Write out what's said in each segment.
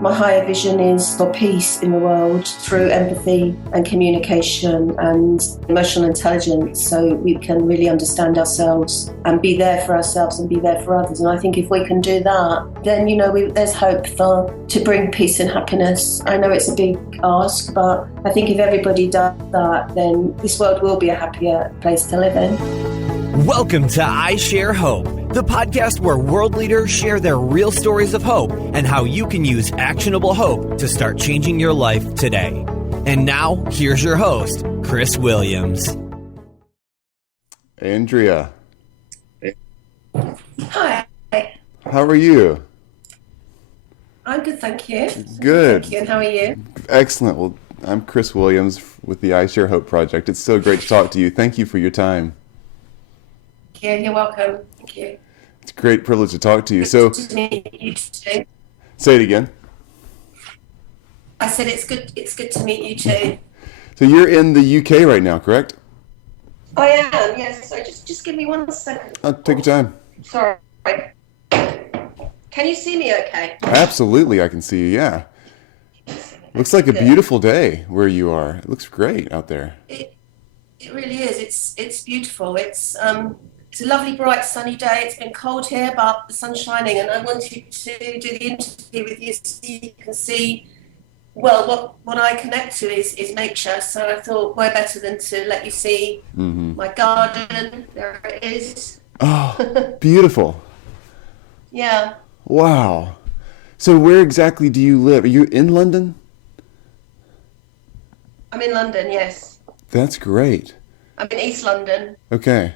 My higher vision is for peace in the world through empathy and communication and emotional intelligence, so we can really understand ourselves and be there for ourselves and be there for others. And I think if we can do that, then, there's hope to bring peace and happiness. I know it's a big ask, but I think if everybody does that, then this world will be a happier place to live in. Welcome to I Share Hope, the podcast where world leaders share their real stories of hope and how you can use actionable hope to start changing your life today. And now, here's your host, Chris Williams. Andrea. Hi. How are you? I'm good, thank you. Good. Thank you, and how are you? Excellent. Well, I'm Chris Williams with the I Share Hope Project. It's so great to talk to you. Thank you for your time. Yeah, you're welcome. Thank you. It's a great privilege to talk to you. Good to meet you too. Say it again. I said it's good to meet you too. So you're in the UK right now, correct? I am, yes. So just give me 1 second. Take your time. Sorry. Can you see me okay? Absolutely, I can see you, yeah. Looks like a beautiful day where you are. It looks great out there. It really is. It's beautiful. It's a lovely, bright, sunny day. It's been cold here, but the sun's shining, and I wanted to do the interview with you so you can see, well, what I connect to is nature. So I thought, where better than to let you see my garden. There it is. Oh, beautiful. Yeah. Wow. So where exactly do you live? Are you in London? I'm in London, yes. That's great. I'm in East London. Okay.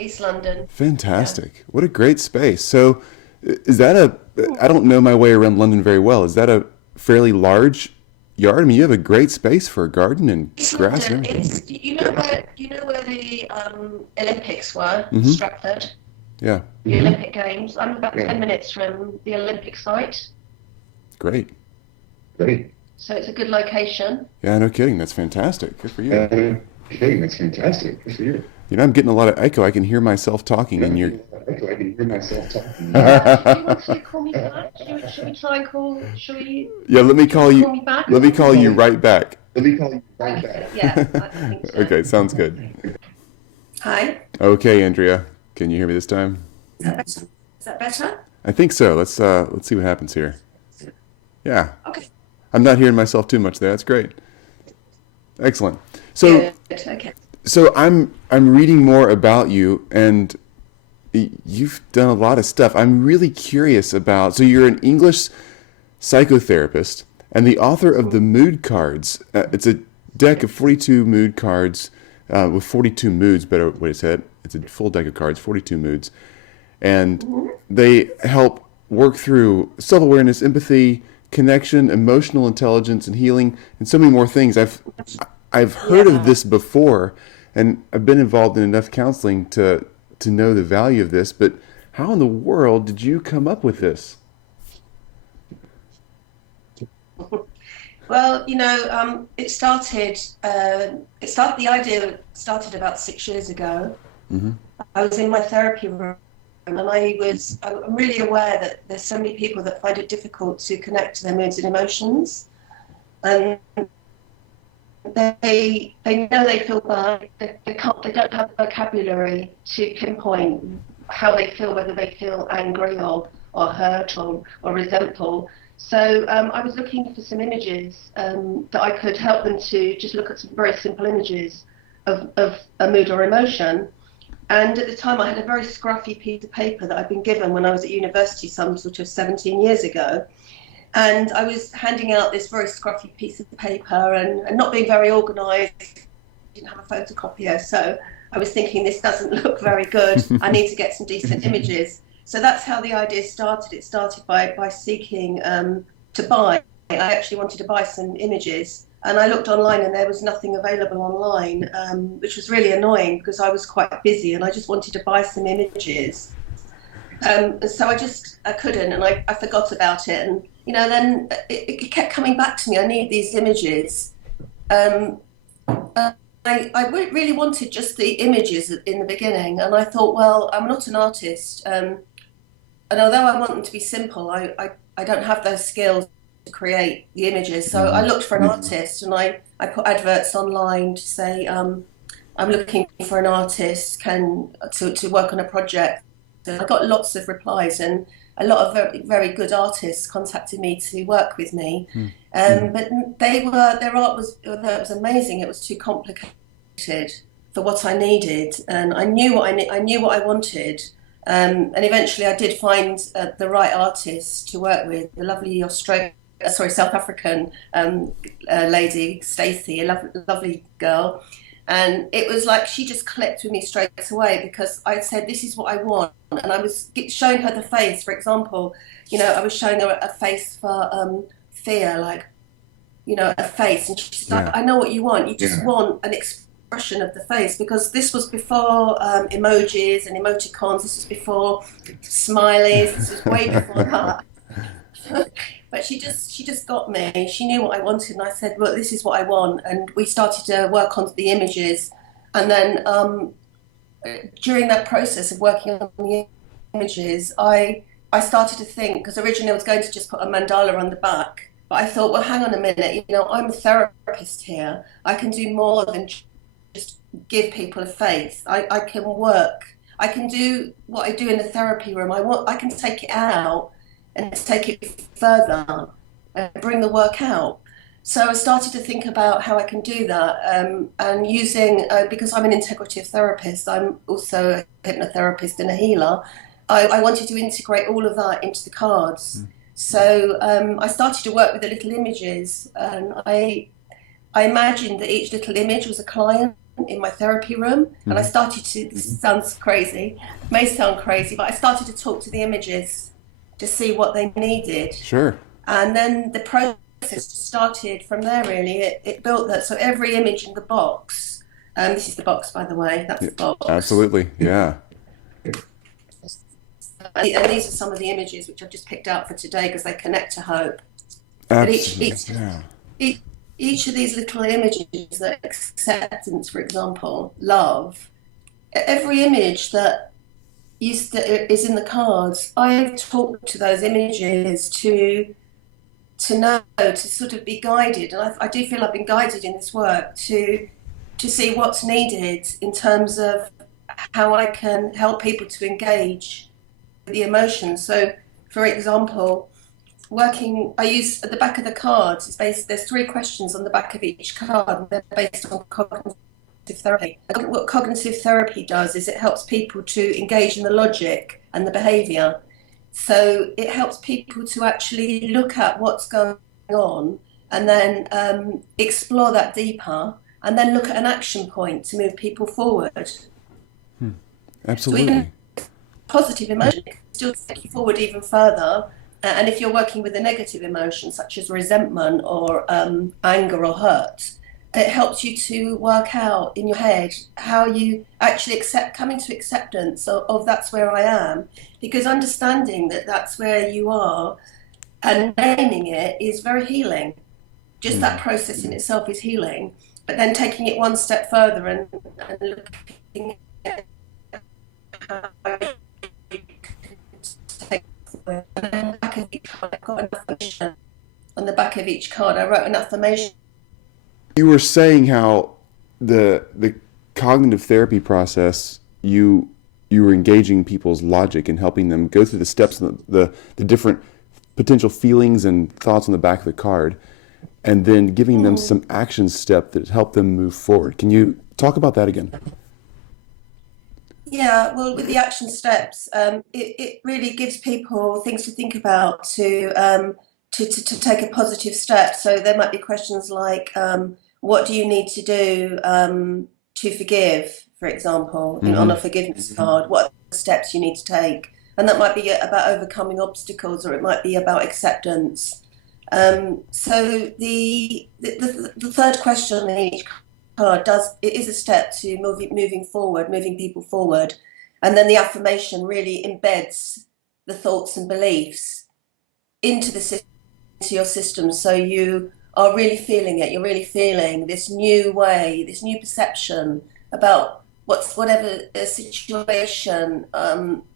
East London. Fantastic. Yeah. What a great space. So is that I don't know my way around London very well. Is that a fairly large yard? I mean, you have a great space for a garden and East grass London, and everything. you know where the Olympics were? Mm-hmm. Stratford. Yeah. The Olympic Games. I'm about 10 minutes from the Olympic site. Great. So it's a good location. Yeah, no kidding. That's fantastic. Good for you. That's fantastic. Good for you. You know, I'm getting a lot of echo. I can hear myself talking and you're... I can hear myself talking. Do you want to call me back? Should we try and call... Yeah, let me call you... Call me back? Let me call you right back. Let me call you right back. Yeah, I think so. Okay, sounds good. Hi. Okay, Andrea. Can you hear me this time? Is that better? I think so. Let's see what happens here. Yeah. Okay. I'm not hearing myself too much there. That's great. Excellent. So, Good. Okay. so I'm reading more about you, and you've done a lot of stuff. I'm really curious about. So you're an English psychotherapist and the author of the mood cards. It's a deck of 42 mood cards with 42 moods. Better way to say it. It's a full deck of cards, 42 moods, and they help work through self-awareness, empathy, connection, emotional intelligence, and healing, and so many more things. I've heard of this before, and I've been involved in enough counseling to know the value of this. But how in the world did you come up with this? Well, the idea started about 6 years ago. Mm-hmm. I was in my therapy room, and I'm really aware that there's so many people that find it difficult to connect to their moods and emotions, and they know they feel bad. They don't have the vocabulary to pinpoint how they feel, whether they feel angry or hurt or resentful. So I was looking for some images that I could help them to just look at some very simple images of a mood or emotion. And at the time, I had a very scruffy piece of paper that I'd been given when I was at university some sort of 17 years ago. And I was handing out this very scruffy piece of paper and not being very organised. Didn't have a photocopier. So I was thinking, this doesn't look very good. I need to get some decent images. So that's how the idea started. It started by seeking to buy. I actually wanted to buy some images. And I looked online and there was nothing available online, which was really annoying because I was quite busy and I just wanted to buy some images. And so I couldn't, and I forgot about it. And, then it kept coming back to me. I need these images. I really wanted just the images in the beginning. And I thought, well, I'm not an artist. And although I want them to be simple, I don't have those skills. create the images. So I looked for an artist, and I put adverts online to say, I'm looking for an artist to work on a project. And I got lots of replies, and a lot of very, very good artists contacted me to work with me. But their art was, although it was amazing, it was too complicated for what I needed, and I knew what I wanted. And eventually I did find the right artist to work with, the lovely South African lady, Stacey, a lovely girl. And it was like she just clicked with me straight away, because I said, this is what I want. And I was showing her the face, for example, I was showing her a face for fear, like, a face. And she's like, I know what you want. You just want an expression of the face, because this was before emojis and emoticons. This was before smileys. This was way before that. But she just got me. She knew what I wanted, and I said, "Look, this is what I want." And we started to work on the images. And then during that process of working on the images, I started to think, because originally I was going to just put a mandala on the back, but I thought, well, hang on a minute. I'm a therapist here. I can do more than just give people a face. I can work. I can do what I do in the therapy room. I can take it out and take it further and bring the work out. So I started to think about how I can do that, and using, because I'm an integrative therapist, I'm also a hypnotherapist and a healer, I wanted to integrate all of that into the cards. So I started to work with the little images, and I imagined that each little image was a client in my therapy room, and I started to, this sounds crazy, may sound crazy, but I started to talk to the images to see what they needed. Sure. And then the process started from there, really. It built that. So every image in the box, this is the box, by the way, that's the box. Absolutely, yeah. And these are some of the images which I've just picked out for today because they connect to hope. Absolutely, But each of these little images, like acceptance, for example, love, every image that is in the cards, I've talked to those images to know, to sort of be guided, and I do feel I've been guided in this work to see what's needed in terms of how I can help people to engage with the emotions. So, for example, I use at the back of the cards, there's 3 questions on the back of each card, and they're based on cognitive therapy. What cognitive therapy does is it helps people to engage in the logic and the behaviour. So it helps people to actually look at what's going on and then explore that deeper, and then look at an action point to move people forward. Absolutely. So even positive emotion can still take you forward even further. And if you're working with a negative emotion, such as resentment or anger or hurt, it helps you to work out in your head how you actually coming to acceptance of that's where I am. Because understanding that that's where you are and naming it is very healing. Just that process in itself is healing. But then taking it one step further and looking at how you can take forward. And then the back of each card, I've got an affirmation. On the back of each card, I wrote an affirmation. You were saying how the cognitive therapy process, you were engaging people's logic and helping them go through the steps, the different potential feelings and thoughts on the back of the card, and then giving them some action step that help them move forward. Can you talk about that again? Yeah, well, with the action steps, it really gives people things to think about to take a positive step. So there might be questions like, what do you need to do to forgive, for example, on a forgiveness card? What are the steps you need to take? And that might be about overcoming obstacles, or it might be about acceptance. So the third question on each card is a step to moving forward, moving people forward. And then the affirmation really embeds the thoughts and beliefs into your system, so you are really feeling it. You're really feeling this new way, this new perception about whatever situation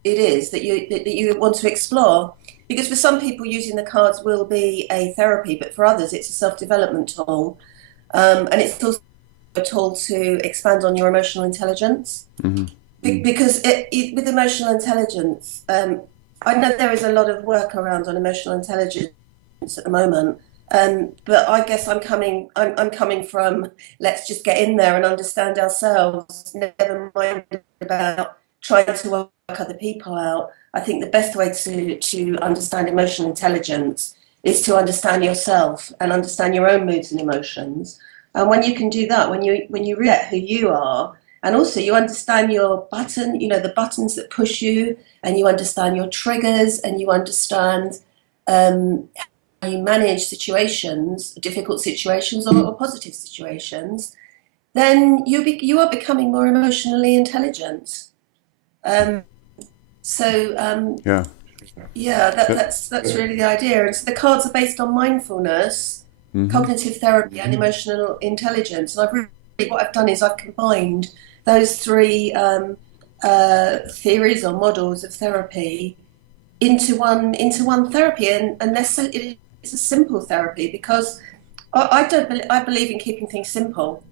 it is that you want to explore. because for some people using the cards will be a therapy, but for others it's a self-development tool, and it's also a tool to expand on your emotional intelligence. Because with emotional intelligence, I know there is a lot of work around on emotional intelligence at the moment, but I guess I'm coming from, let's just get in there and understand ourselves, never mind about trying to work other people out. I think the best way to understand emotional intelligence is to understand yourself and understand your own moods and emotions. And when you can do that, when you realize who you are, and also you understand your button, the buttons that push you, and you understand your triggers, and you understand how you manage situations, difficult situations or positive situations, then you are becoming more emotionally intelligent. That's really the idea. And so the cards are based on mindfulness, cognitive therapy, and emotional intelligence. And what I've done is I've combined those three theories or models of therapy into one therapy, and it's a simple therapy, because I believe in keeping things simple.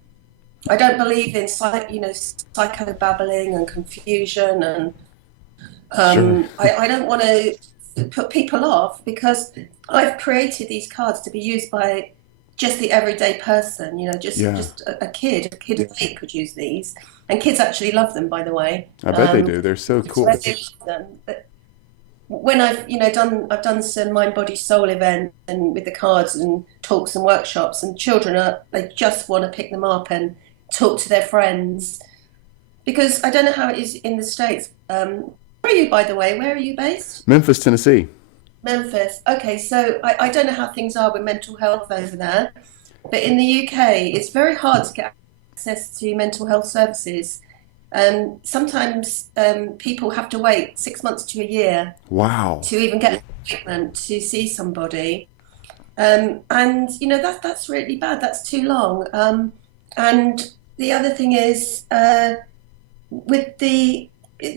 I don't believe in psychobabbling and confusion, and I don't want to put people off, because I've created these cards to be used by just the everyday person, just a kid of 8 could use these, and kids actually love them, by the way. I bet they do. They're so cool. They love them. But when I've done some mind, body, soul event and with the cards and talks and workshops, and children they just want to pick them up and talk to their friends, because I don't know how it is in the States. Where are you, by the way? Where are you based? Memphis, Tennessee. Memphis. Okay, so I don't know how things are with mental health over there, but in the UK, it's very hard to get access to mental health services. Sometimes people have to wait 6 months to a year. Wow. To even get an appointment to see somebody, and that's really bad. That's too long. And the other thing is with the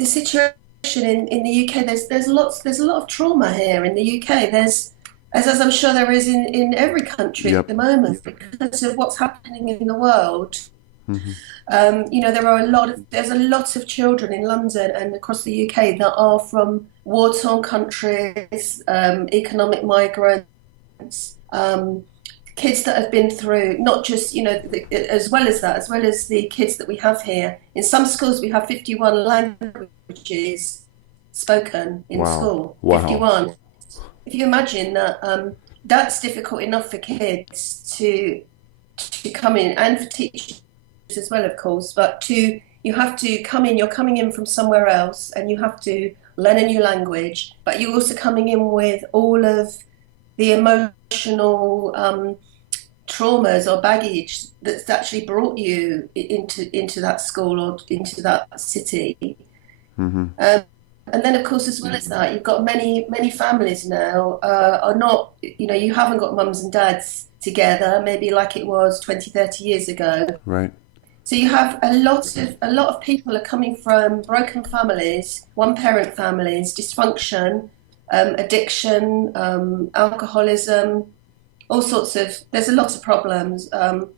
situation in the UK, there's a lot of trauma here in the UK. There's, as I'm sure there is in every country at the moment, because of what's happening in the world. There's a lot of children in London and across the UK that are from war-torn countries, economic migrants, kids that have been through, not just, as well as the kids that we have here. In some schools, we have 51 languages spoken in school. Wow. 51. If you imagine that, that's difficult enough for kids to come in, and for teachers as well, of course, but you have to come in, you're coming in from somewhere else, and you have to learn a new language, but you're also coming in with all of the emotional traumas or baggage that's actually brought you into that school or into that city. And then, of course, as well as that, you've got many families now are not, you haven't got mums and dads together, maybe like it was 20, 30 years ago. Right. So you have a lot of people are coming from broken families, one-parent families, dysfunction, addiction, alcoholism, all sorts of. There's a lot of problems. I'm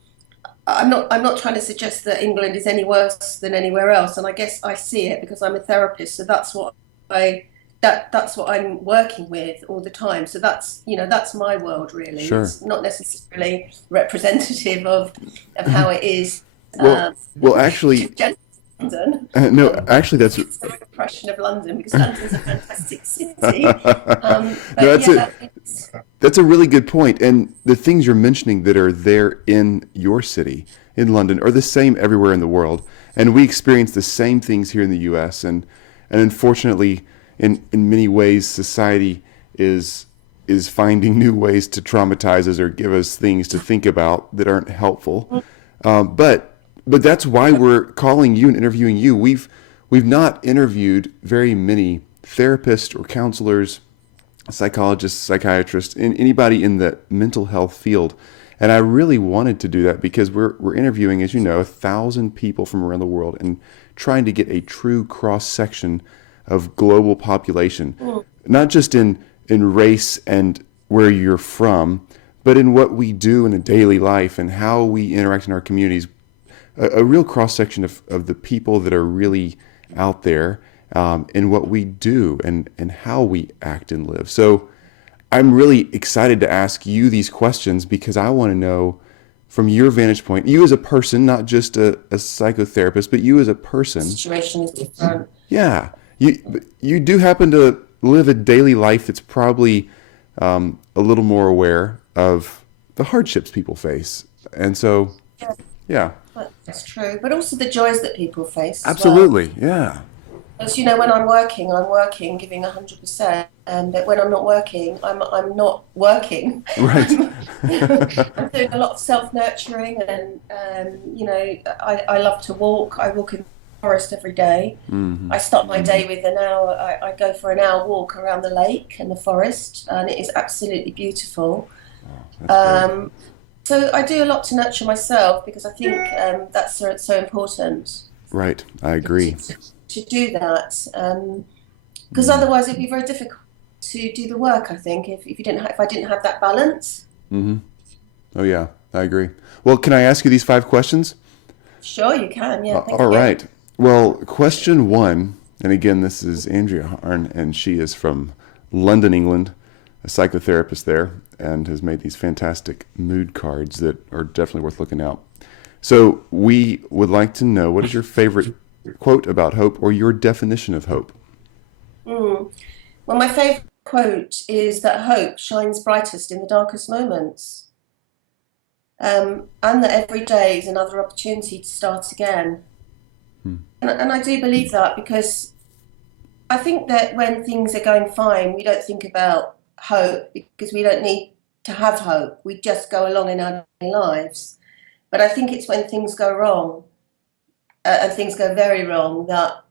not trying to suggest that England is any worse than anywhere else, and I guess I see it because I'm a therapist, so that's what that's what I'm working with all the time. So that's my world, really. Sure. It's not necessarily representative of how it is. Well, actually, London. No, actually, that's an impression of London, because London's a fantastic city. That's a really good point. And the things you're mentioning that are there in your city, in London, are the same everywhere in the world. And we experience the same things here in the U.S. And unfortunately, in many ways, society is finding new ways to traumatize us or give us things to think about that aren't helpful. But that's why we're calling you and interviewing you. We've not interviewed very many therapists or counselors, psychologists, psychiatrists, and anybody in the mental health field. And I really wanted to do that because we're interviewing, as you know, 1,000 people from around the world and trying to get a true cross section of global population, not just in in race and where you're from, but in what we do in a daily life and how we interact in our communities. A real cross-section of the people that are really out there in what we do and how we act and live. So I'm really excited to ask you these questions because I want to know from your vantage point, you as a person, not just a psychotherapist, but you as a person. The situation is different. Yeah. You do happen to live a daily life that's probably a little more aware of the hardships people face. And so, yeah. That's true. But also the joys that people face. Absolutely. Well. Yeah. Because, when I'm working, giving 100%. But when I'm not working, I'm not working. Right. I'm doing a lot of self-nurturing and, I love to walk. I walk in the forest every day. Mm-hmm. I start my day with an hour. I go for an hour walk around the lake and the forest, and it is absolutely beautiful. Oh, so I do a lot to nurture myself because I think that's so important. right. I agree. To do that, because otherwise it'd be very difficult to do the work. I think if I didn't have that balance. Mm-hmm. Oh yeah, I agree. Well, can I ask you these 5 questions? Sure, you can. Yeah. All right. Well, question 1, and again, this is Andrea Harrn, and she is from London, England, a psychotherapist there, and has made these fantastic mood cards that are definitely worth looking out. So we would like to know, what is your favorite quote about hope or your definition of hope? Well, my favorite quote is that hope shines brightest in the darkest moments, and that every day is another opportunity to start again. And I do believe that because I think that when things are going fine, we don't think about hope because we don't need to have hope. We just go along in our daily lives. But I think it's when things go wrong, and things go very wrong, that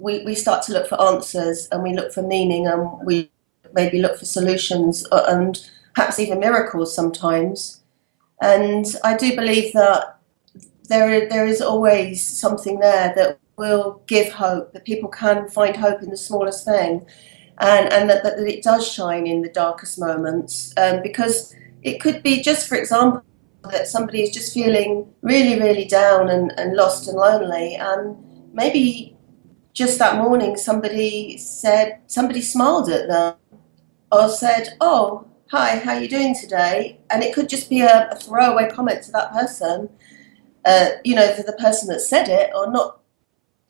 we start to look for answers and we look for meaning and we maybe look for solutions and perhaps even miracles sometimes. And I do believe that there is always something there that will give hope, that people can find hope in the smallest thing, and that it does shine in the darkest moments, because it could be just, for example, that somebody is just feeling really, really down and lost and lonely, and maybe just that morning somebody smiled at them or said, "Oh, hi, how are you doing today?" And it could just be a throwaway comment to that person, for the person that said it, or not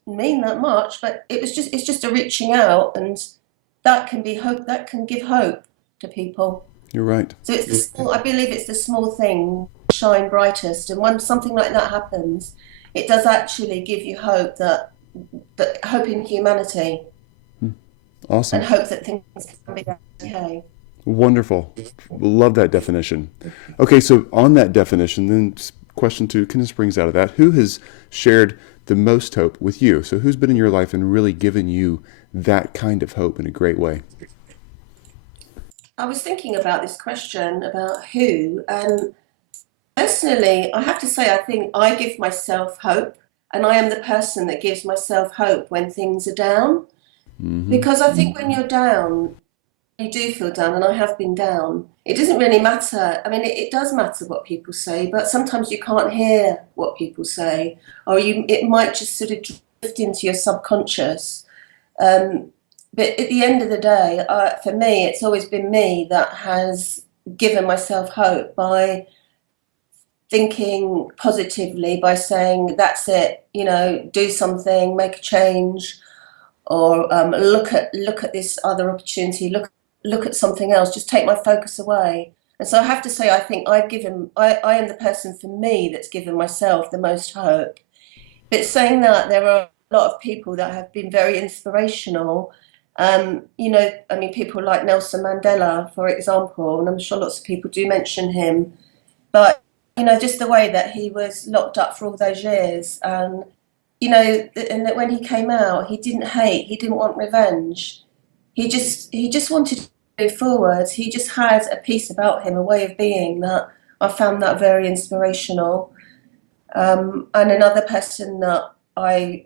mean that much, but it's just a reaching out, and that can be hope. That can give hope to people. You're right. So I believe it's the small thing shine brightest, and when something like that happens, it does actually give you hope, that hope in humanity. Awesome. And hope that things can be okay. Wonderful. Love that definition. Okay, so on that definition, then question 2 kind of springs out of that. Who has shared the most hope with you? So who's been in your life and really given you that kind of hope in a great way? I was thinking about this question about who, and personally, I have to say, I think I give myself hope, and I am the person that gives myself hope when things are down. Mm-hmm. Because I think when you're down, you do feel down, and I have been down. It doesn't really matter. I mean, it does matter what people say, but sometimes you can't hear what people say, or it might just sort of drift into your subconscious. But at the end of the day, for me, it's always been me that has given myself hope by thinking positively, by saying, that's it, do something, make a change, or look at this other opportunity, look at something else, just take my focus away. And so I have to say, I think I am the person, for me, that's given myself the most hope. But saying that, there are a lot of people that have been very inspirational. People like Nelson Mandela, for example, and I'm sure lots of people do mention him. But, just the way that he was locked up for all those years, and that when he came out, he didn't hate, he didn't want revenge. He just wanted to move forward. He just had a peace about him, a way of being, that I found that very inspirational. And another person that I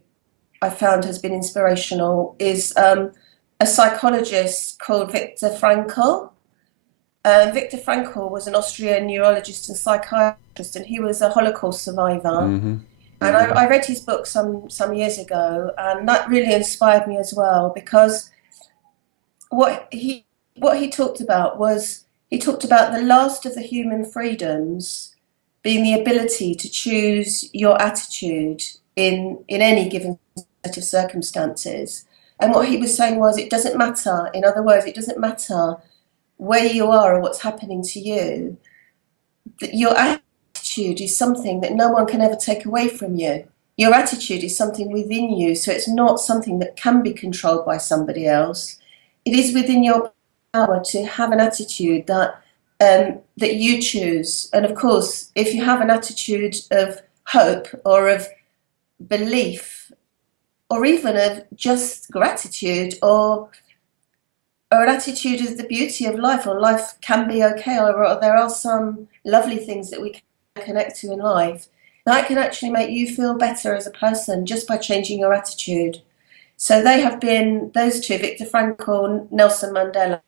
found has been inspirational is a psychologist called Viktor Frankl. Viktor Frankl was an Austrian neurologist and psychiatrist, and he was a Holocaust survivor. Mm-hmm. And I read his book some years ago, and that really inspired me as well, because what he talked about was, he talked about the last of the human freedoms being the ability to choose your attitude in any given set of circumstances. And what he was saying was, it doesn't matter. In other words, it doesn't matter where you are or what's happening to you. That your attitude is something that no one can ever take away from you. Your attitude is something within you, so it's not something that can be controlled by somebody else. It is within your power to have an attitude that you choose. And of course, if you have an attitude of hope or of belief, or even of just gratitude, or an attitude of the beauty of life, or life can be okay, or there are some lovely things that we can connect to in life, that can actually make you feel better as a person just by changing your attitude. So they have been, those two, Viktor Frankl, Nelson Mandela,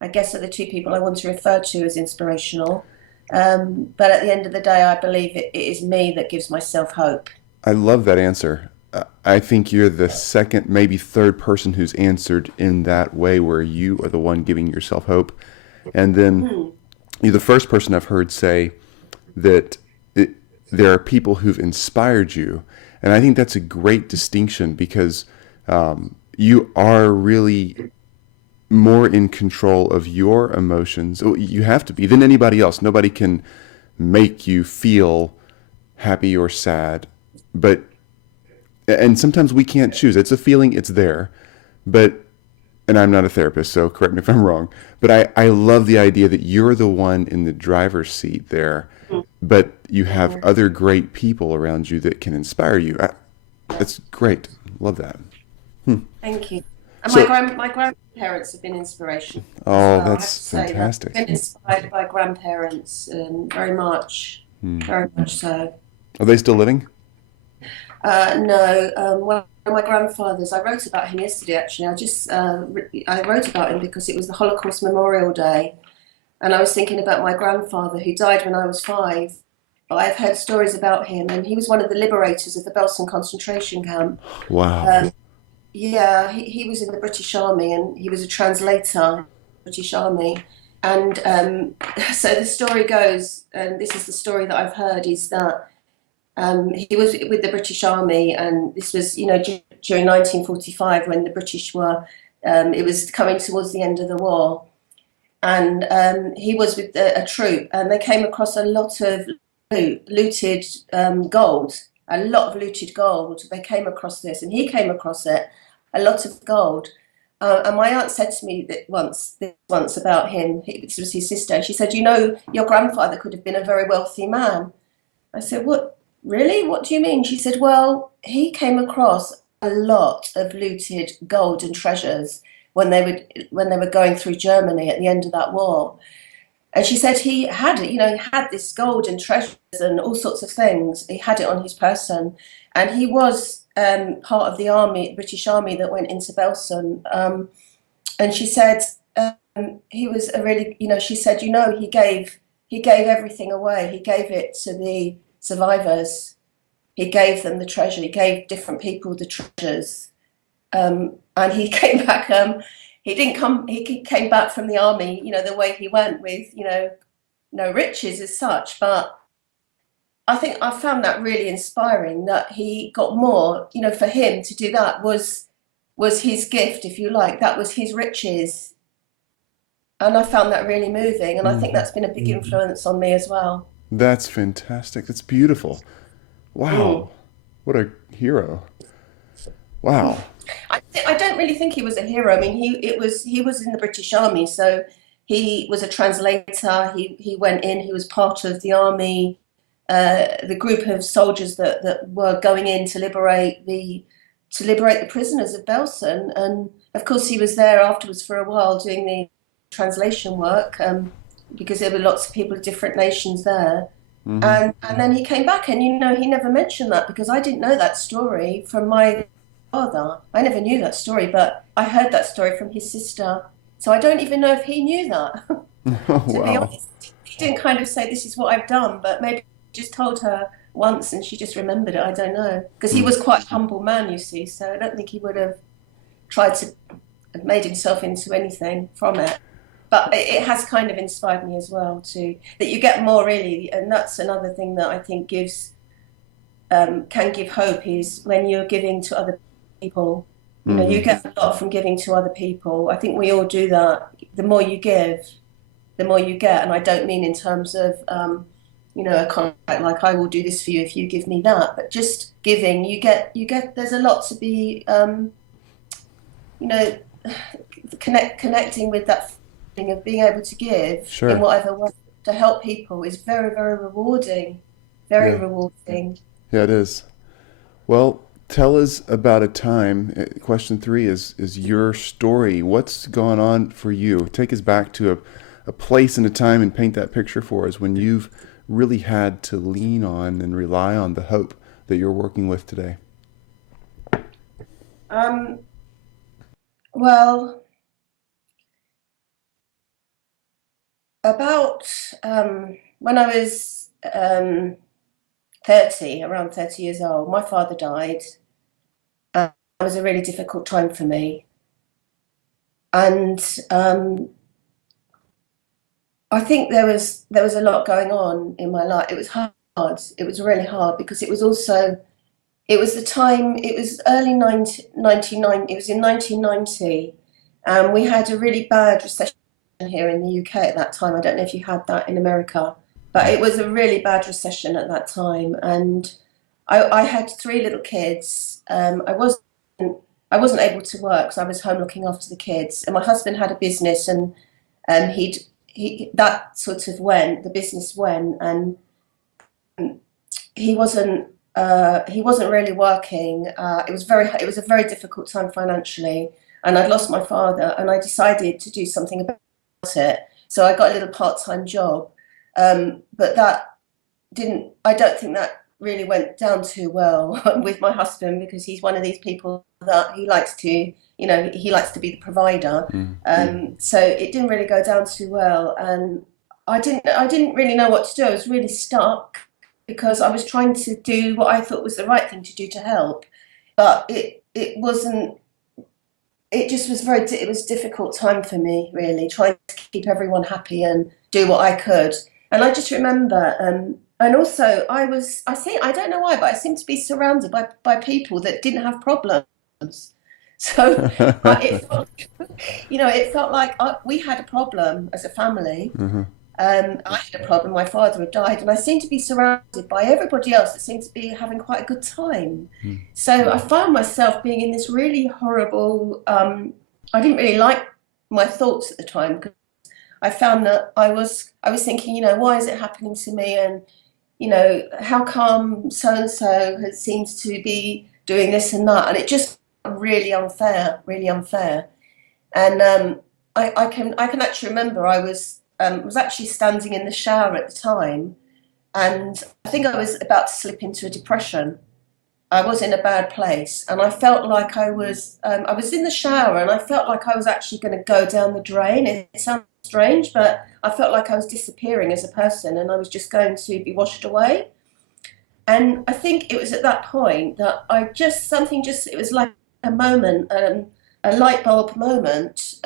I guess, are the two people I want to refer to as inspirational. But at the end of the day, I believe it is me that gives myself hope. I love that answer. I think you're the second, maybe third person who's answered in that way, where you are the one giving yourself hope. And then you're the first person I've heard say that there are people who've inspired you. And I think that's a great distinction, because you are really more in control of your emotions. You have to be, than anybody else. Nobody can make you feel happy or sad. And sometimes we can't choose. It's a feeling, it's there. And I'm not a therapist, so correct me if I'm wrong, but I love the idea that you're the one in the driver's seat there, but you have other great people around you that can inspire you. That's great. Love that. Thank you. And So- my grandparents have been inspirational. Oh, So that's I have to say that fantastic. I've been inspired by grandparents, very much so. Are they still living? No, one of my grandfathers, I wrote about him yesterday actually. I wrote about him because it was the Holocaust Memorial Day, and I was thinking about my grandfather who died when I was 5. I've heard stories about him, and he was one of the liberators of the Belsen concentration camp. Wow. Yeah, he was in the British Army, and he was a translator in the British Army. And so the story goes, and this is the story that I've heard, is that he was with the British Army, and this was, during 1945, when the British were, it was coming towards the end of the war. And he was with a troop, and they came across a lot of looted gold, a lot of looted gold. They came across this, and he came across it, a lot of gold. And my aunt said to me that once about him, this was his sister, and she said, your grandfather could have been a very wealthy man. I said, what? Really? What do you mean? She said, well, he came across a lot of looted gold and treasures when they were going through Germany at the end of that war. And she said he had this gold and treasures and all sorts of things. He had it on his person. And he was part of the army, British Army, that went into Belsen. And she said he was a really, she said, he gave everything away. He gave it to the survivors. He gave them the treasure. He gave different people the treasures. And he came back. He came back from the army, the way he went, with, no riches as such. But I think I found that really inspiring, that he got more, for him to do that was his gift, if you like. That was his riches. And I found that really moving. And I think that's been a big influence on me as well. That's fantastic. That's beautiful. Wow. What a hero. Wow. I don't really think he was a hero. I mean, he was in the British Army, so he was a translator. He went in. He was part of the army, the group of soldiers that were going in to liberate the prisoners of Belsen. And of course, he was there afterwards for a while doing the translation work, because there were lots of people of different nations there. And then he came back, and he never mentioned that, because I didn't know that story from my father. I never knew that story, but I heard that story from his sister. So I don't even know if he knew that. Oh, To be wow. honest, he didn't kind of say this is what I've done, but maybe he just told her once and she just remembered it. I don't know, because he was quite a humble man, you see. So I don't think he would have tried to have made himself into anything from it. But it has kind of inspired me as well too, that you get more really, and that's another thing that I think can give hope, is when you're giving to other people. You know, you get a lot from giving to other people. I think we all do that. The more you give, the more you get. And I don't mean in terms of, a contract, like I will do this for you if you give me that, but just giving, you get, there's a lot to be, connecting with that feeling of being able to give in whatever way to help people is very, very rewarding. Very rewarding. Yeah, it is. Well, tell us about a time. Question 3 is your story. What's gone on for you? Take us back to a place and a time and paint that picture for us when you've really had to lean on and rely on the hope that you're working with today. Well, about when I was 30, around 30 years old, my father died. It was a really difficult time for me. And I think there was a lot going on in my life. It was hard. It was really hard because it was the time, it was early 1990, it was in 1990. We had a really bad recession here in the UK at that time. I don't know if you had that in America, but it was a really bad recession at that time. And I had 3 little kids. I wasn't able to work, so I was home looking after the kids. And my husband had a business, and that sort of the business went, and he wasn't really working. It was a very difficult time financially, and I'd lost my father, and I decided to do something about it. So I got a little part-time job, but I don't think that really went down too well with my husband, because he's one of these people that he likes to be the provider. So it didn't really go down too well, and I didn't really know what to do. I was really stuck because I was trying to do what I thought was the right thing to do to help, but it wasn't. It just was it was a difficult time for me, really, trying to keep everyone happy and do what I could. And I just remember, and also I don't know why, but I seemed to be surrounded by people that didn't have problems. So it felt like we had a problem as a family. I had a problem. My father had died, and I seemed to be surrounded by everybody else that seemed to be having quite a good time. So I found myself being in this really horrible. I didn't really like my thoughts at the time, because I found that I was thinking, why is it happening to me, and how come so and so seems to be doing this and that, and it just really unfair. And I can actually remember I was actually standing in the shower at the time, and I think I was about to slip into a depression. I was in a bad place, and I felt like I was in the shower, and I felt like I was actually going to go down the drain. It sounds strange, but I felt like I was disappearing as a person, and I was just going to be washed away. And I think it was at that point that it was like a moment, a light bulb moment,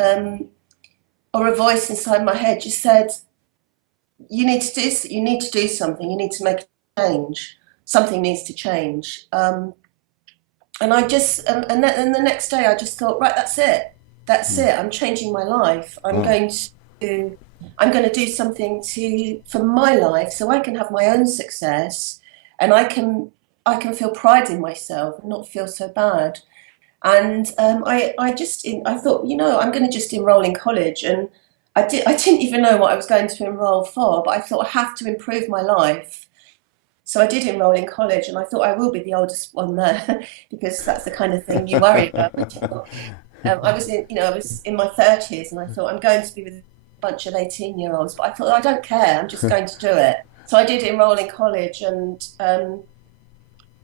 or a voice inside my head just said, you need to do something, you need to make a change, something needs to change. And I just, and then the next day I just thought, right, that's it, I'm changing my life. I'm going to do something for my life, so I can have my own success, and I can feel pride in myself and not feel so bad. And I thought, I'm going to just enroll in college, and I didn't even know what I was going to enroll for, but I thought I have to improve my life. So I did enroll in college, and I thought I will be the oldest one there because that's the kind of thing you worry about. I was in my 30s, and I thought I'm going to be with a bunch of 18-year-olds, but I thought I don't care, I'm just going to do it. So I did enroll in college, and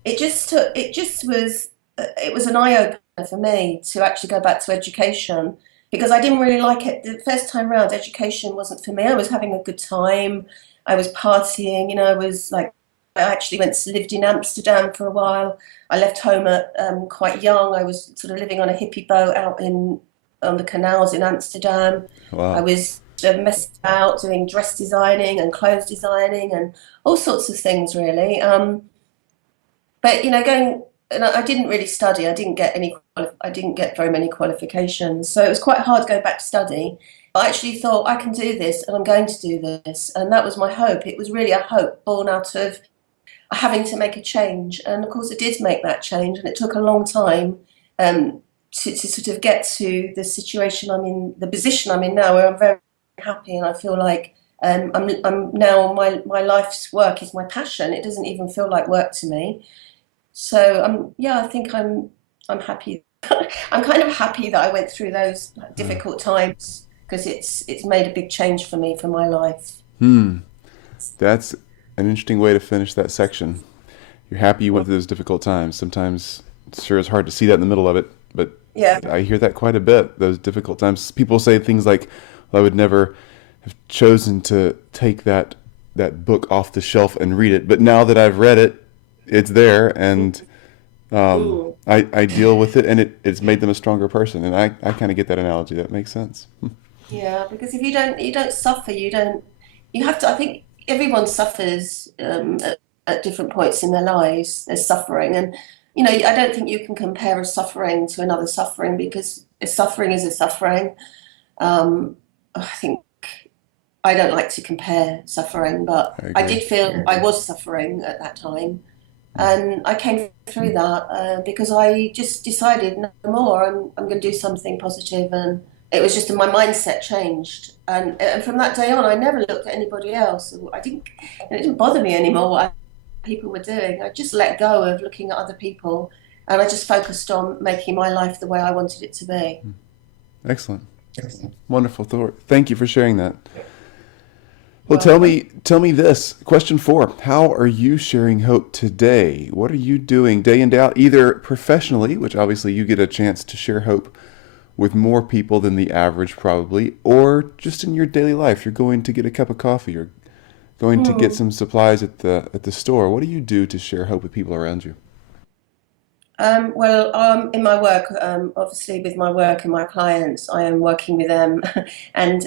it just was it was an eye-opener for me to actually go back to education, because I didn't really like it. The first time round, education wasn't for me. I was having a good time. I was partying, you know, I was like, I actually lived in Amsterdam for a while. I left home at quite young. I was sort of living on a hippie boat out on the canals in Amsterdam. I Wow. was messing about doing dress designing and clothes designing and all sorts of things really. But you know, and I didn't really study. I didn't get very many qualifications, so it was quite hard going back to study. But I actually thought I can do this, and I'm going to do this, and that was my hope. It was really a hope born out of having to make a change, and of course, I did make that change, and it took a long time to sort of get to the situation I'm in, the position I'm in now, where I'm very happy, and I feel like I'm now my life's work is my passion. It doesn't even feel like work to me. So I think I'm happy. I'm kind of happy that I went through those difficult times, because it's made a big change for me for my life. That's an interesting way to finish that section. You're happy you went through those difficult times. Sometimes it sure is hard to see that in the middle of it, but Yeah. I hear that quite a bit, those difficult times. People say things like, well, I would never have chosen to take that book off the shelf and read it, but now that I've read it, it's there, and I deal with it, and it's made them a stronger person. And I kind of get that analogy. That makes sense. Yeah, because if you don't suffer, you have to. I think everyone suffers at different points in their lives. There's suffering, and you know, I don't think you can compare a suffering to another suffering, because a suffering is a suffering. I think I don't like to compare suffering, but I I agree. did feel I was suffering at that time, and I came through that because I just decided no more. I'm going to do something positive, and it was just my mindset changed. And from that day on, I never looked at anybody else. It didn't bother me anymore what people were doing. I just let go of looking at other people, and I just focused on making my life the way I wanted it to be. Excellent. Wonderful thought. Thank you for sharing that. Well, Well, tell me this. Question 4. How are you sharing hope today? What are you doing day in, day out, either professionally, which obviously you get a chance to share hope with more people than the average probably, or just in your daily life? You're going to get a cup of coffee or going to get some supplies at the store. What do you do to share hope with people around you? in my work, obviously with my work and my clients, I am working with them and,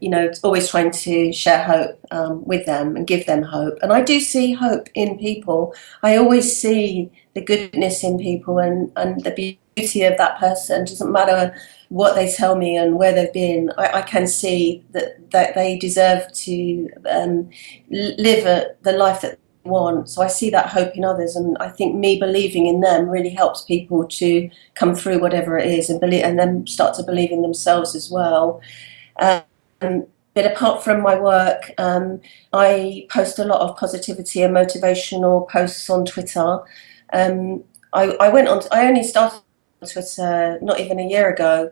you know, always trying to share hope with them and give them hope. And I do see hope in people. I always see the goodness in people, and the beauty of that person. It doesn't matter what they tell me and where they've been. I can see that they deserve to live the life that want. So I see that hope in others, and I think me believing in them really helps people to come through whatever it is and believe, and then start to believe in themselves as well. Um, but apart from my work, I post a lot of positivity and motivational posts on Twitter. I only started on Twitter not even a year ago,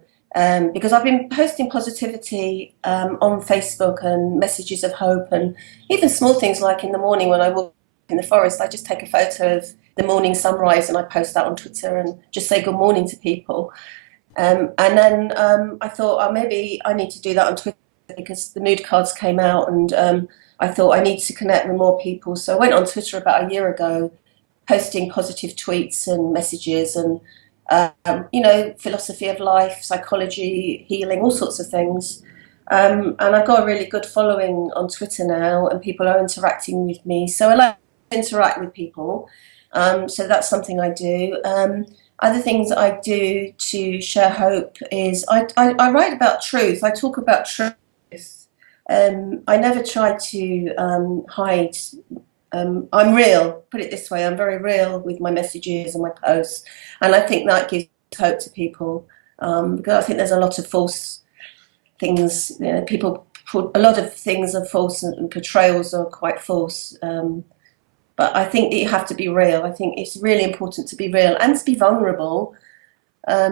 because I've been posting positivity on Facebook and messages of hope, and even small things like in the morning when I walk in the forest, I just take a photo of the morning sunrise and I post that on Twitter and just say good morning to people. And then I thought, oh, maybe I need to do that on Twitter, because the mood cards came out, and I thought I need to connect with more people. So I went on Twitter about a year ago, posting positive tweets and messages and, you know, philosophy of life, psychology, healing, all sorts of things. And I've got a really good following on Twitter now, and people are interacting with me. So I like to interact with people. So that's something I do. Other things I do to share hope is I write about truth. I talk about truth. I never try to hide. I'm real, put it this way, I'm very real with my messages and my posts. And I think that gives hope to people, because I think there's a lot of false things, you know, a lot of things are false, and portrayals are quite false. But I think that you have to be real. I think it's really important to be real and to be vulnerable,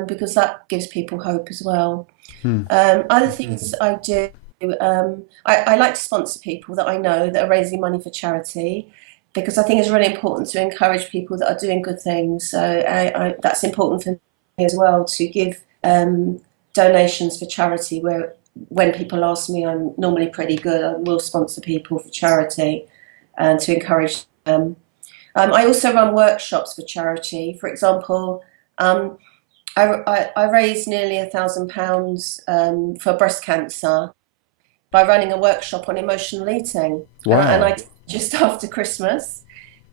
because that gives people hope as well. Other things I do, I like to sponsor people that I know that are raising money for charity. because I think it's really important to encourage people that are doing good things. So that's important for me as well, to give donations for charity, where when people ask me, I'm normally pretty good. I will sponsor people for charity and to encourage them. I also run workshops for charity. For example, I raised nearly £1,000 for breast cancer by running a workshop on emotional eating. Wow. And I did just after Christmas.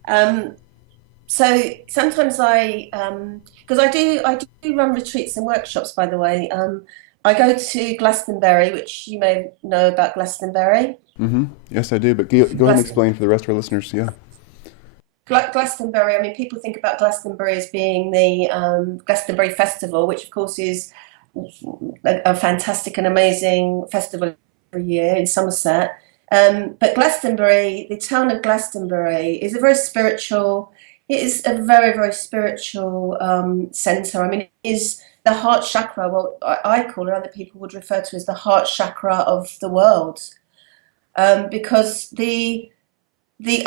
So sometimes because I do run retreats and workshops, by the way. I go to Glastonbury, which you may know about Glastonbury. Mm-hmm. Yes, I do. But go ahead and explain for the rest of our listeners. Yeah. Glastonbury, I mean, people think about Glastonbury as being the Glastonbury Festival, which of course is a fantastic and amazing festival every year in Somerset. But Glastonbury, the town of Glastonbury, is a very spiritual. It is a very, very spiritual centre. I mean, it is the heart chakra. Well, I call it, other people would refer to as the heart chakra of the world, because the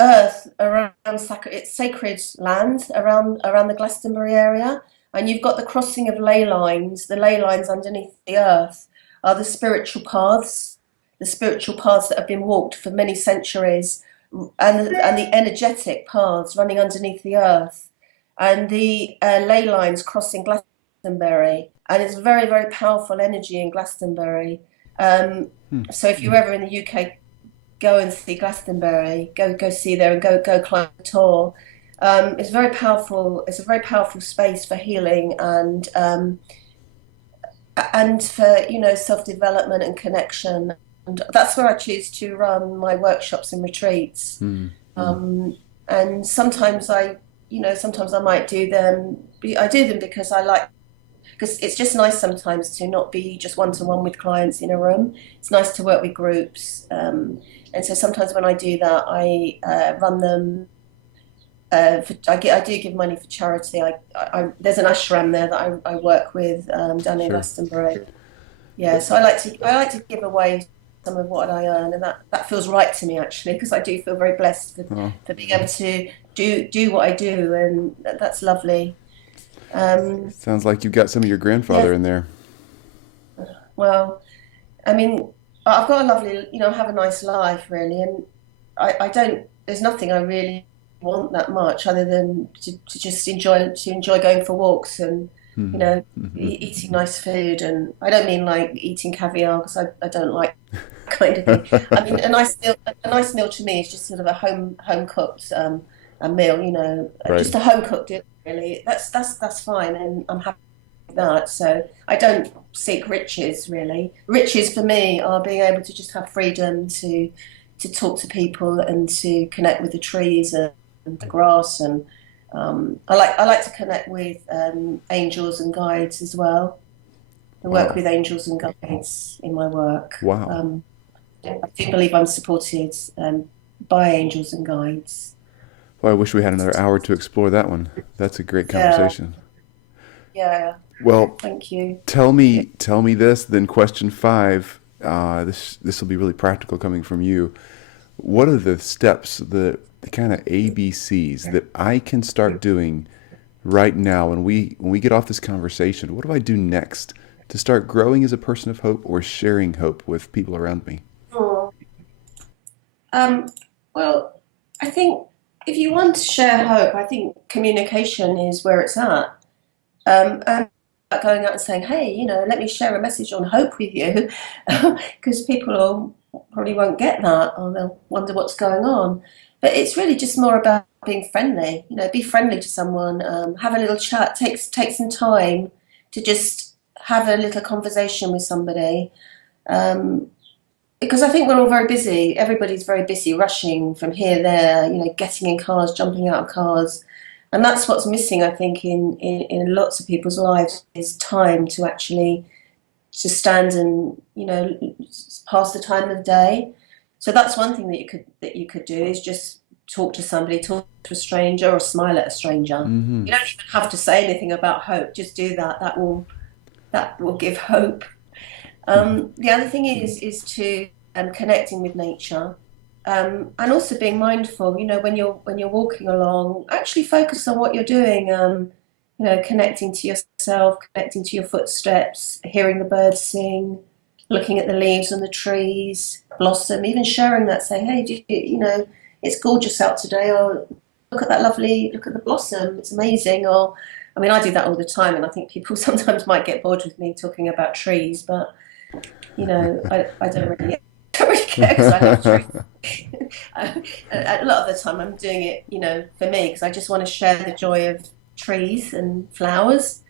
earth around it's sacred land around the Glastonbury area, and you've got the crossing of ley lines. The ley lines underneath the earth are the spiritual paths that have been walked for many centuries, and the energetic paths running underneath the earth, and the ley lines crossing Glastonbury, and it's very, very powerful energy in Glastonbury. So if you're ever in the UK, go and see Glastonbury. Go see there and go climb the tour. It's very powerful. It's a very powerful space for healing and for self-development and connection. And that's where I choose to run my workshops and retreats. And sometimes I might do them. I do them because I like. Because it's just nice sometimes to not be just one-to-one with clients in a room. It's nice to work with groups. And so sometimes when I do that, I run them. I do give money for charity. There's an ashram there that I work with down in Glastonbury. Yeah, so I like to give away some of what I earn, and that feels right to me actually, because I do feel very blessed for being able to do what I do, and that's lovely. Sounds like you've got some of your grandfather in there. Well, I mean, I've got a lovely, I have a nice life really, and I don't. There's nothing I really want that much other than to just enjoy going for walks and eating nice food. And I don't mean like eating caviar, because I don't like kind of thing. I mean, a nice meal to me is just sort of a home cooked a meal, right. Just a home cooked dinner. Really, that's fine, and I'm happy with that. So I don't seek riches really. Riches for me are being able to just have freedom to talk to people and to connect with the trees and the grass, and I like to connect with angels and guides as well. I work with angels and guides in my work. Wow. I do believe I'm supported by angels and guides. Well, I wish we had another hour to explore that one. That's a great conversation. Yeah. Well, thank you. Tell me this. Then question 5. This will be really practical coming from you. What are the steps, the kind of ABCs that I can start doing right now when we get off this conversation? What do I do next to start growing as a person of hope or sharing hope with people around me? Well, I think if you want to share hope, I think communication is where it's at. And going out and saying, hey, let me share a message on hope with you, because people probably won't get that, or they'll wonder what's going on. But it's really just more about being friendly. Be friendly to someone, have a little chat, take some time to just have a little conversation with somebody. Because I think we're all very busy. Everybody's very busy, rushing from here, there, getting in cars, jumping out of cars. And that's what's missing, I think, in lots of people's lives, is time to actually to stand and, pass the time of day. So that's one thing that you could do, is just talk to somebody, talk to a stranger, or smile at a stranger. Mm-hmm. You don't even have to say anything about hope. Just do that. That will give hope. The other thing is to connecting with nature. And also being mindful, when you're walking along, actually focus on what you're doing. Connecting to yourself, connecting to your footsteps, hearing the birds sing, looking at the leaves on the trees, blossom, even sharing that, say, hey, it's gorgeous out today, or look at the blossom, it's amazing. Or, I mean, I do that all the time, and I think people sometimes might get bored with me talking about trees, but, I don't really care because I love trees. A lot of the time I'm doing it, for me, because I just want to share the joy of trees and flowers.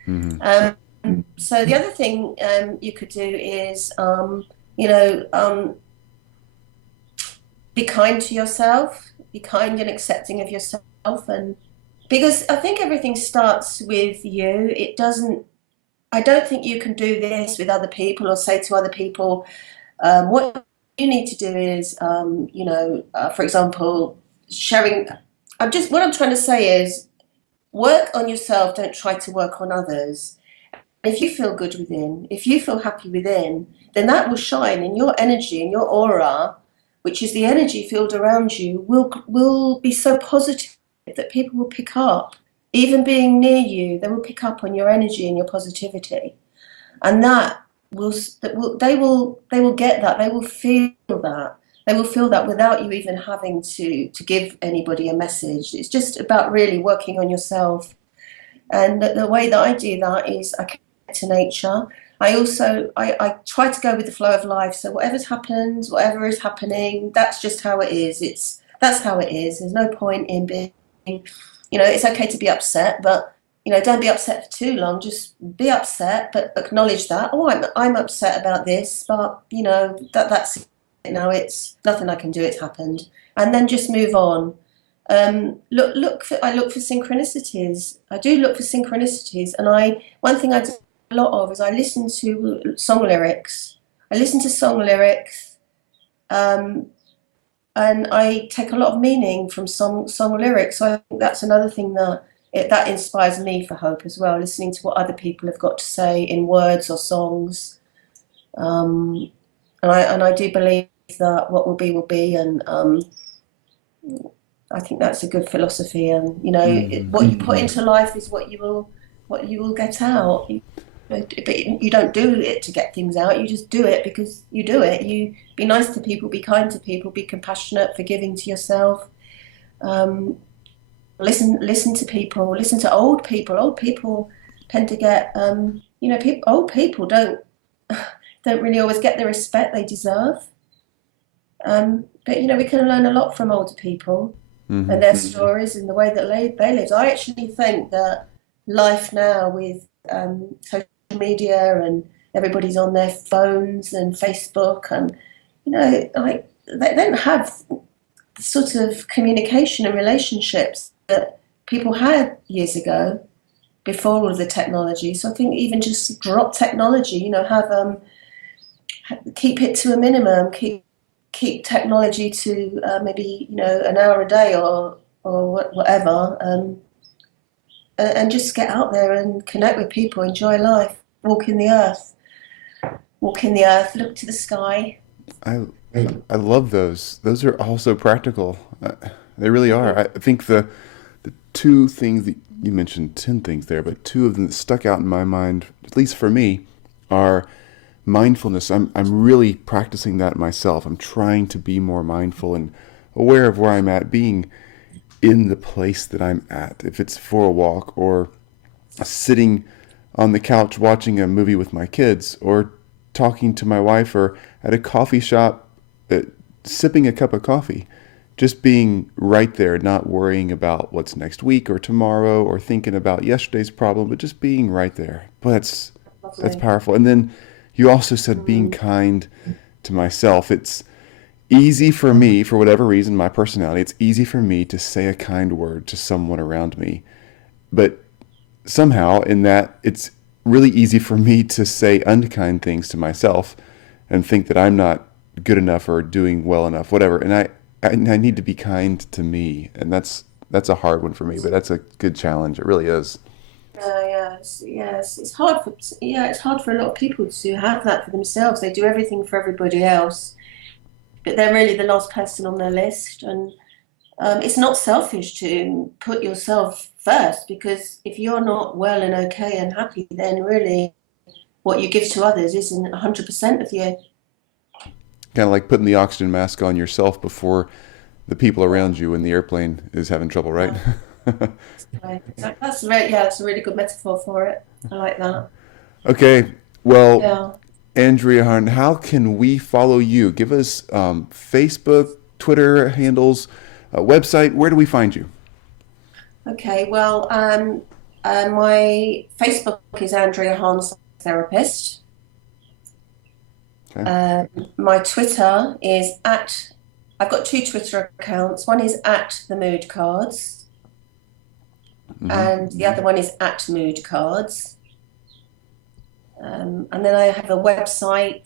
So the other thing you could do is, be kind to yourself, be kind and accepting of yourself. And because I think everything starts with you. I don't think you can do this with other people or say to other people, what you need to do is, for example, sharing. What I'm trying to say is, work on yourself, don't try to work on others. If you feel good within, if you feel happy within, then that will shine in your energy, in your aura, which is the energy field around you, will be so positive that people will pick up. Even being near you, they will pick up on your energy and your positivity. And they will get that, they will feel that. They will feel that without you even having to give anybody a message. It's just about really working on yourself. And the way that I do that is I connect to nature. I try to go with the flow of life. So whatever is happening, that's just how it is. That's how it is. There's no point in being, it's okay to be upset, but don't be upset for too long. Just be upset, but acknowledge that. Oh, I'm upset about this, but that's it. Now it's nothing I can do. It's happened, and then just move on. I look for synchronicities. I do look for synchronicities, and one thing I do a lot of is I listen to song lyrics. And I take a lot of meaning from song lyrics. So I think that's another thing that inspires me for hope as well. Listening to what other people have got to say in words or songs, and I do believe that what will be, and I think that's a good philosophy. And what you put into life is what you will get out. But you don't do it to get things out. You just do it because you do it. You be nice to people, be kind to people, be compassionate, forgiving to yourself. Listen to people. Listen to old people. Old people tend to get old people don't really always get the respect they deserve. But we can learn a lot from older people and their stories and the way that they lived. I actually think that life now with social media and everybody's on their phones and Facebook, and they don't have the sort of communication and relationships that people had years ago before all of the technology. So I think even just drop technology, have keep it to a minimum, keep technology to maybe an hour a day or whatever, and just get out there and connect with people, enjoy life, walk in the earth, look to the sky. I love those. Those are all so practical. They really are. I think the two things that you mentioned, 10 things there, but two of them that stuck out in my mind, at least for me, are mindfulness. I'm really practicing that myself. I'm trying to be more mindful and aware of where I'm at, being in the place that I'm at. If it's for a walk or sitting on the couch watching a movie with my kids, or talking to my wife, or at a coffee shop sipping a cup of coffee. Just being right there, not worrying about what's next week or tomorrow or thinking about yesterday's problem, but just being right there. But that's powerful. And then you also said being kind to myself. It's easy for me, for whatever reason, my personality, it's easy for me to say a kind word to someone around me. But somehow in that, it's really easy for me to say unkind things to myself and think that I'm not good enough or doing well enough, whatever. And I need to be kind to me. And that's a hard one for me, but that's a good challenge. It really is. Yes. It's hard for a lot of people to have that for themselves. They do everything for everybody else. but they're really the last person on their list. And it's not selfish to put yourself first, because if you're not well and okay and happy, then really what you give to others isn't 100% of you. Kind of like putting the oxygen mask on yourself before the people around you when the airplane is having trouble, right? Right. That's a really good metaphor for it. I like that. Okay, well, Yeah. Andrea Harrn, how can we follow you? Give us Facebook, Twitter handles, website. Where do we find you? Okay, well, my Facebook is Andrea Harrn, psychotherapist. Okay. My Twitter is I've got 2 Twitter accounts. One is @the Mood Cards, and the other one is @Mood Cards. And then I have a website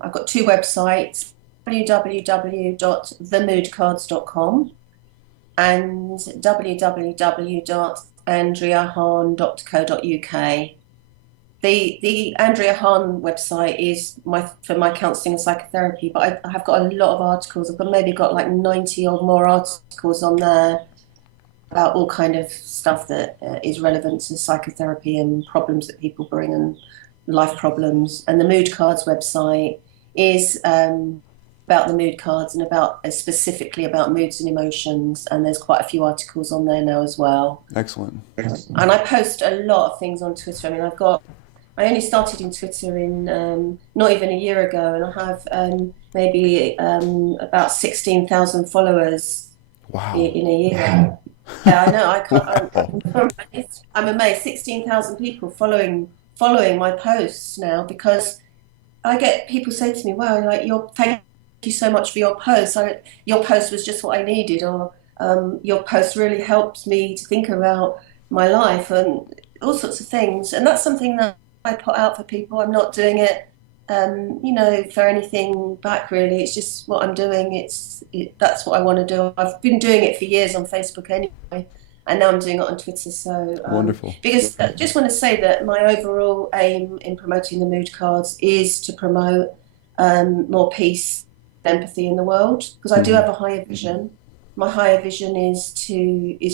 I've got 2 websites, www.themoodcards.com and www.andreaharrn.co.uk. The Andrea Harrn website is for my counselling and psychotherapy, but I have got a lot of articles. I've maybe got like 90 or more articles on there about all kind of stuff that is relevant to psychotherapy and problems that people bring and life problems. And the Mood Cards website is about the mood cards and specifically about moods and emotions. And there's quite a few articles on there now as well. Excellent. And I post a lot of things on Twitter. I mean, I only started in Twitter in not even a year ago, and I have maybe about 16,000 followers. Wow. In a year. Wow. Yeah, I know. I'm amazed. 16,000 people following my posts now, because I get people say to me, "Wow, thank you so much for your post. Your post was just what I needed," or "Your post really helped me to think about my life," and all sorts of things. And that's something that I put out for people. I'm not doing it, for anything back, really. It's just what I'm doing. That's what I want to do. I've been doing it for years on Facebook anyway, and now I'm doing it on Twitter. So Wonderful. Because I just want to say that my overall aim in promoting the mood cards is to promote more peace, empathy in the world, because I do have a higher vision. My higher vision is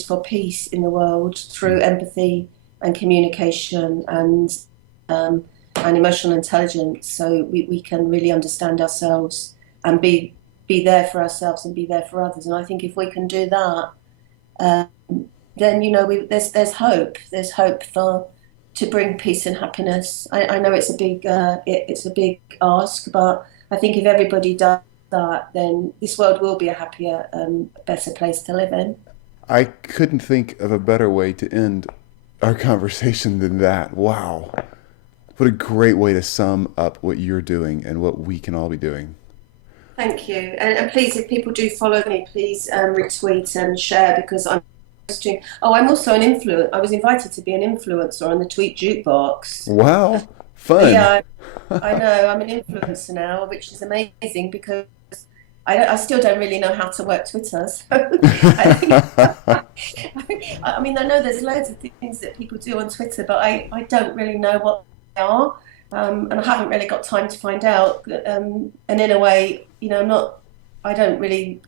for peace in the world through empathy and communication and emotional intelligence, so we can really understand ourselves and be there for ourselves and be there for others. And I think if we can do that, then there's hope. There's hope to bring peace and happiness. I know it's a big ask, but I think if everybody does that, then this world will be a happier, better place to live in. I couldn't think of a better way to end our conversation than that. Wow. What a great way to sum up what you're doing and what we can all be doing. Thank you. And please, if people do follow me, please retweet and share, because I'm posting. Oh, I'm also an influencer. I was invited to be an influencer on the Tweet Jukebox. Wow. Fun. Yeah, I know. I'm an influencer now, which is amazing, because I still don't really know how to work Twitter. So I mean, I know there's loads of things that people do on Twitter, but I don't really know what they are, and I haven't really got time to find out. And in a way, it doesn't really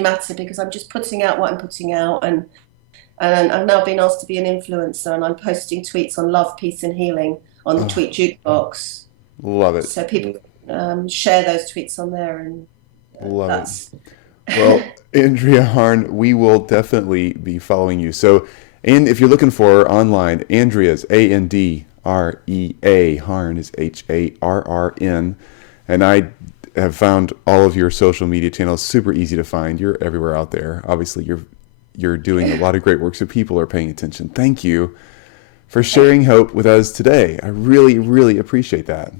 matter, because I'm just putting out what I'm putting out, and I've now been asked to be an influencer, and I'm posting tweets on love, peace, and healing on the Tweet Jukebox. Love it. So people share those tweets on there, and Love it. Well, Andrea Harrn, we will definitely be following you. So, and if you're looking for her online, Andrea's Andrea, Harrn is Harrn. And I have found all of your social media channels super easy to find. You're everywhere out there. Obviously, you're doing a lot of great work, so people are paying attention. Thank you for sharing hope with us today. I really, really appreciate that.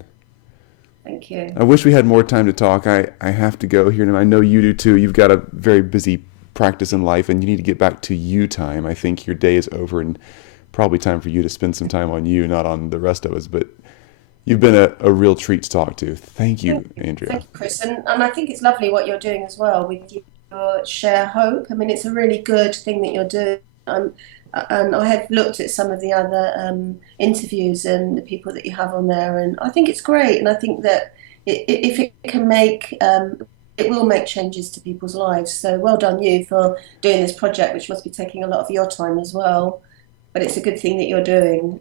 Thank you. I wish we had more time to talk. I have to go here, and I know you do too. You've got a very busy practice in life, and you need to get back to you time. I think your day is over, and probably time for you to spend some time on you, not on the rest of us. But you've been a real treat to talk to. Thank you, Andrea. Thank you, Chris. And I think it's lovely what you're doing as well with your Share Hope. I mean, it's a really good thing that you're doing. And I have looked at some of the other interviews and the people that you have on there, and I think it's great. And I think that if it can make it will make changes to people's lives. So well done you for doing this project, which must be taking a lot of your time as well. But it's a good thing that you're doing.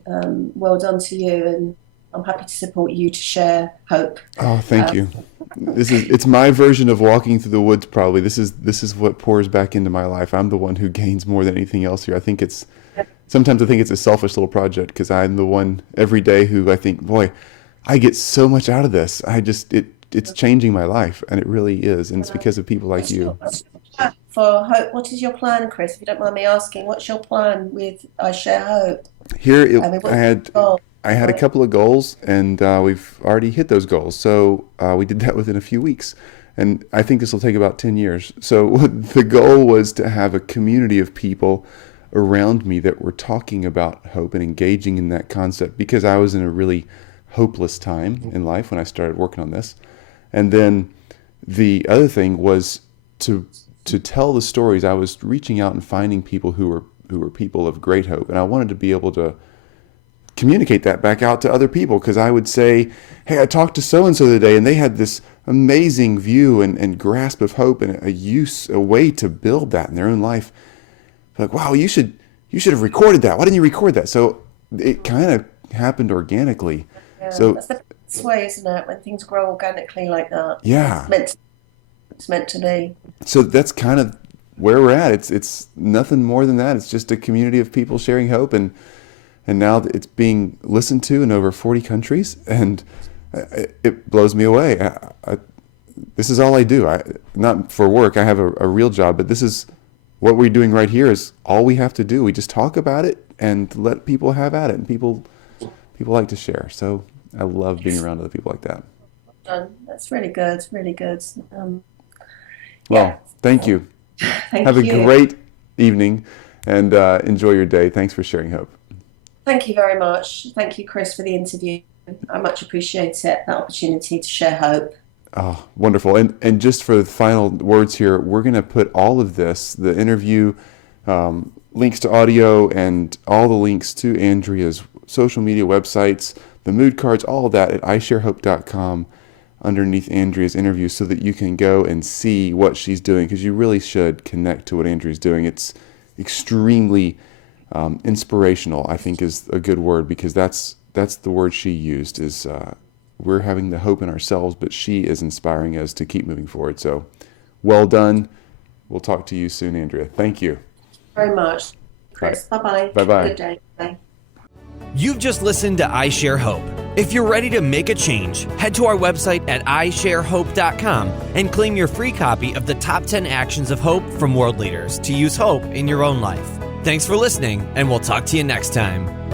Well done to you, and I'm happy to support you to share hope. Oh, thank you. It's my version of walking through the woods. Probably this is what pours back into my life. I'm the one who gains more than anything else here. Sometimes I think it's a selfish little project because I'm the one every day who I think, boy, I get so much out of this. It's changing my life, and it really is, and it's because of people like you. For hope, what is your plan, Chris? If you don't mind me asking, what's your plan with I Share Hope? Here, I had a couple of goals, and we've already hit those goals. So we did that within a few weeks, and I think this will take about 10 years. So the goal was to have a community of people around me that were talking about hope and engaging in that concept, because I was in a really hopeless time in life when I started working on this. And then the other thing was to tell the stories. I was reaching out and finding people who were people of great hope, and I wanted to be able to communicate that back out to other people, because I would say, hey, I talked to so-and-so today, and they had this amazing view and grasp of hope and a way to build that in their own life. Like, wow, you should have recorded that. Why didn't you record that? So it kind of happened organically. Yeah, so that's the best way, isn't it? When things grow organically like that. Yeah. It's meant to be. So that's kind of where we're at. It's nothing more than that. It's just a community of people sharing hope, and now it's being listened to in over 40 countries, and it blows me away. This is all I do. Not for work. I have a real job, but this is what we're doing right here is all we have to do. We just talk about it and let people have at it, and people like to share. So I love being around other people like that. That's really good. Really good. Well, thank you. Have a great evening, and enjoy your day. Thanks for sharing hope. Thank you very much. Thank you, Chris, for the interview. I much appreciate it, that opportunity to share hope. Oh, wonderful. And just for the final words here, we're going to put all of this, the interview, links to audio, and all the links to Andrea's social media websites, the mood cards, all of that at isharehope.com underneath Andrea's interview, so that you can go and see what she's doing, because you really should connect to what Andrea's doing. It's extremely inspirational, I think is a good word, because that's the word she used, is we're having the hope in ourselves, but she is inspiring us to keep moving forward. So well done. We'll talk to you soon, Andrea. Thank you very much, Chris. Bye-bye. Bye-bye. Good day. Bye. You've just listened to I Share Hope. If you're ready to make a change, head to our website at isharehope.com and claim your free copy of the top 10 actions of hope from world leaders to use hope in your own life. Thanks for listening, and we'll talk to you next time.